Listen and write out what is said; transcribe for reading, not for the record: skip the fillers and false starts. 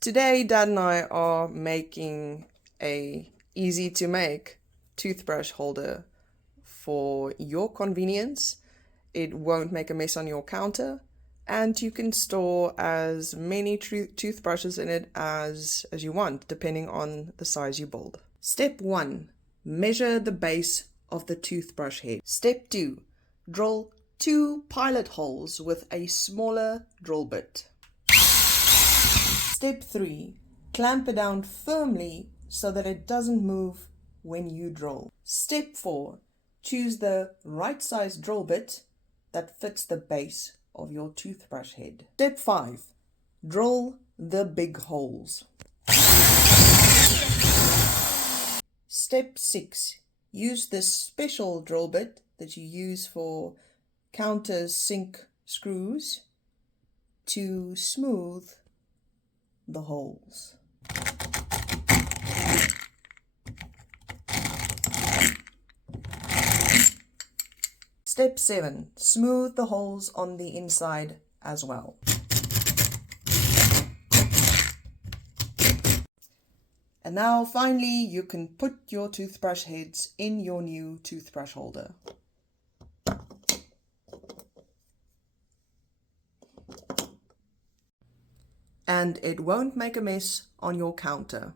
Today, Dad and I are making a easy to make toothbrush holder for your convenience. It won't make a mess on your counter, and you can store as many toothbrushes in it as you want, depending on the size you build. Step 1. Measure the base of the toothbrush head. Step 2. Drill 2 pilot holes with a smaller drill bit. Step 3. Clamp it down firmly so that it doesn't move when you drill. Step 4. Choose the right size drill bit that fits the base of your toothbrush head. Step 5. Drill the big holes. Step 6. Use this special drill bit that you use for counter sink screws to smooth the holes. Step 7. Smooth the holes on the inside as well. And now finally you can put your toothbrush heads in your new toothbrush holder. And it won't make a mess on your counter.